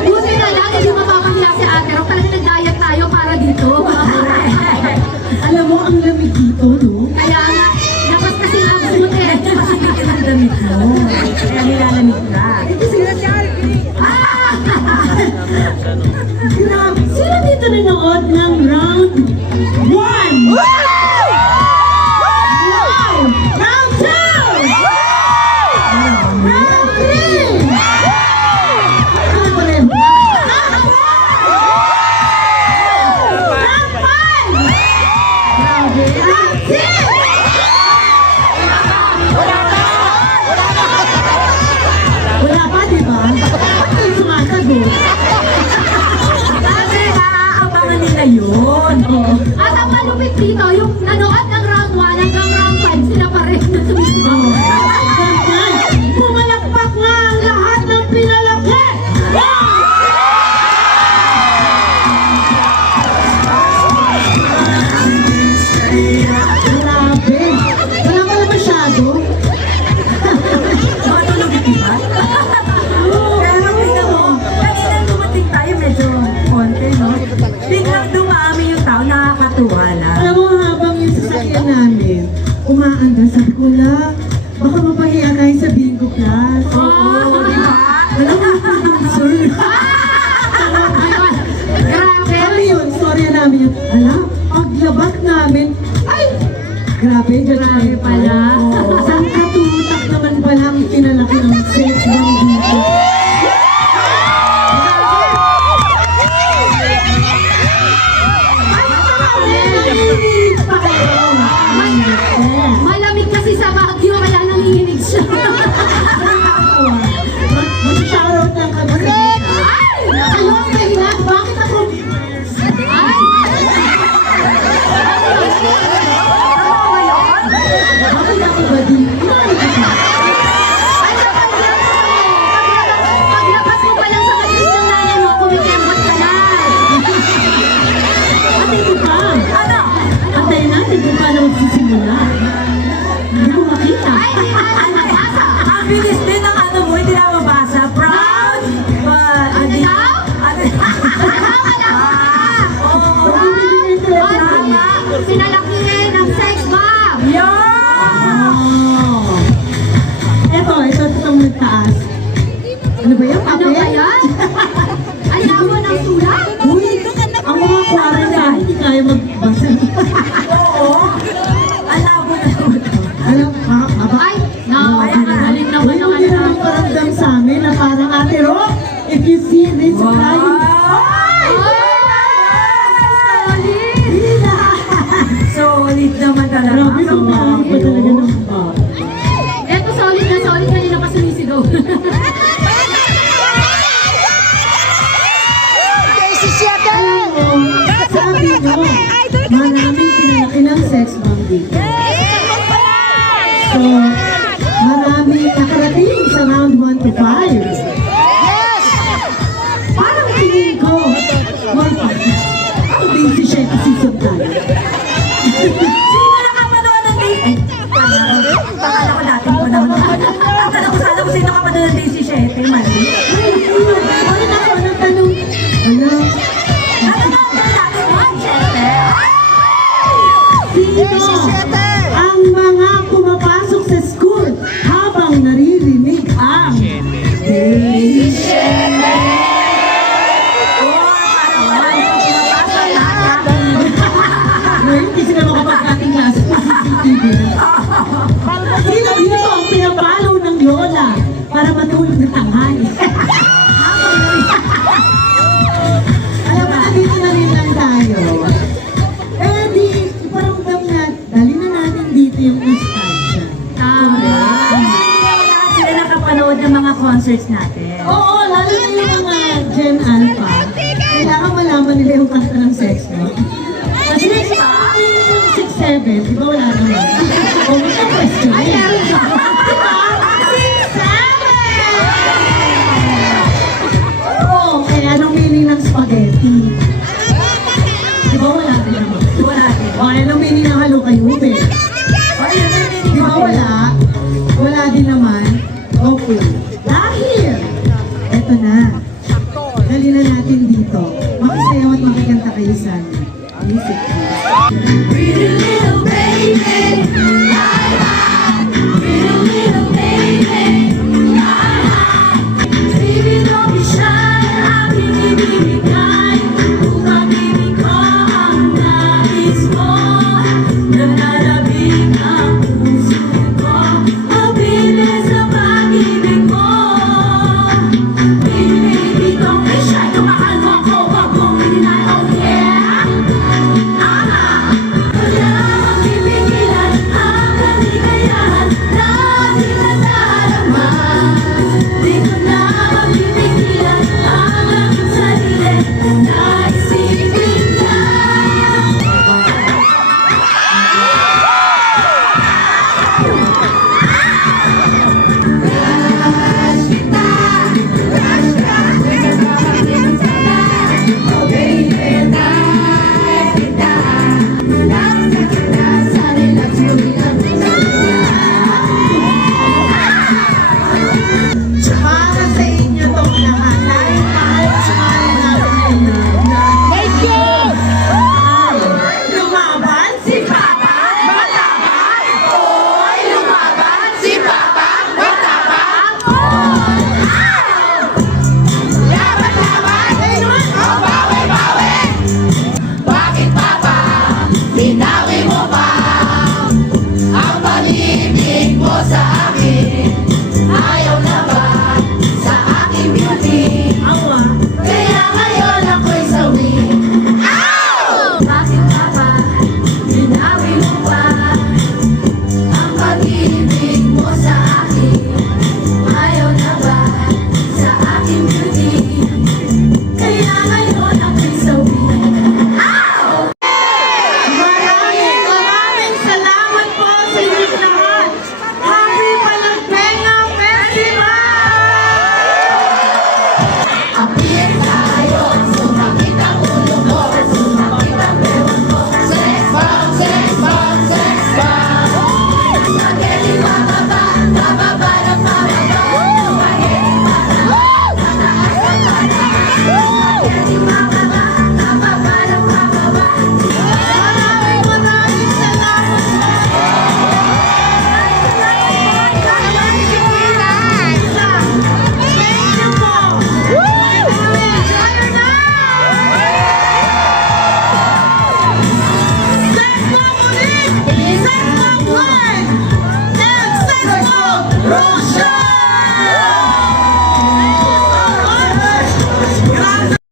Buti na lang, hindi mapapahiya si ate. Talagang nag-diet tayo para dito. Alam mo, ang lamig dito, no? Kaya nga, lakas kasi ang absent eh. Kasi dito ang damit mo. Kaya nilalamig ka. Grabe, sino dito nanood ng round 1? Wow! Round 2! Round 3! Ano pa rin? Round 5! Grabe! Round 6! Wala pa, di ba? Bakit yung sumasagot? Kasi naaabangan nila yun. At ang malupit dito, yung nanood ng round 1 hanggang round 5, sila pa rin na sumisigaw. Pumalakpak nga ang lahat ng pinalaki! Grabe! Wala ka na masyado? Matulog di ba? Pero tingnan mo, kanina dumating tayo medyo konti, no? Biglang dumami yung tao, nakakatuwa lang. Alam mo, habang yung sasakyan namin, umaandar, sabi ko lang, baka mapahiya tayo sa bingo class. Oo, di ba? Alam mo, producer. Grabe! Kami yun, storya namin yun. Alam, paglabas namin, ay! Grabe, Grabe pala. Saan katutak naman pala ang pinalaki ng sex ng dito? Malamig kasi sa Baguio, kaya nanginginig siya. Mag-shoutout lang kami sa dito. Ayaw, kahilan, bakit ako? Ay! Bakit ako ba dito? Ay, paglabas mo pa lang sa katis ng nanay mo, kumikembot ka na. At ito pa. Antayin natin kung paano magsisimula. Hindi ko makita. Ay, di ba nabasa? Ang bilis din ng ano mo, hindi na mabasa. Proud, but... Ano daw? Pinalaki ng sex bomb. Ito itong nagtaas. Ano ba yan? Ano ba yan? Alam mo ng sulat? Uy, ang mga kwara na hindi kaya magbasa. Oo. Alam mo na naman. Alam, aba. Ay, nakakaling naman ng Hindi naman paramdam sa amin na parang Ate Ro, if you see this flying. Solid naman talaga. Grabe, solid pa talaga ng Eto solid na solid, kanina pa sumisigaw. Sabi nyo, maraming pinalaki ng sex bomb dito. So, maraming nakarating sa round 1 to 5. Parang tingin ko, one pa. Ako din si Sheta season tayo. Sino nakapanood ng Day? Ay, pakala ko natin ko naman. Akala ko sana kung sino nakapanood ng Day si Sheta, mali. Ay, ako nang tanong. Ano? Nanonood na natin mo, Sheta. Sino ang mga pumapasok sa school habang naririnig ang Day Sheta? Hindi sila makapag-ating klase sa CCTV. Sino dito ang pinapalo ng lola para matulog na tanghali? Alam mo, dito na rin lang tayo. Eh di, iparamdam na, dali na natin dito yung nostalgia. Lahat sila nakapanood ng mga concerts natin. Oo, lalo na yung mga Gen Alpha. Kailangan malaman nila yung kanta ng sex, no? Kasi yung 6'7", di ba wala naman? O, may ka question. Ay, meron siya. Di ba? 6'7"! Oo, eh, anong meaning ng spaghetti? Di ba wala din naman? Wala din. O, anong meaning ng halukayube? Di ba wala? Wala din naman. Okay. Dahil, eto na. Dali na natin dito. Makisayaw at makikanta kayo sa amin. Music. Pretty little baby, pretty little baby, baby don't be shy, ang binibigay, kung ang ibig ko ang nais mo, nananabik ang puso ko, mabilis ang pag-ibig mo. Baby, baby, don't be shy, kung mahal mo ako, wag mong deny, oh yeah. Wala akong pipigilan ang kaligayahan na tinadarama. Di ko na mapipigilan ang aking sarili na isipin ka. Oh baby, dahil kita Para sa inyo tong lahat. Dahil mahal natin na thank you! Lumaban si Papa Matapang! Oy, lumaban si Papa Matapang! Oy! Laban, laban! Ayun! Oh, bawi, bawi! Bakit papa, binawi mo pa ang pag-ibig mo sa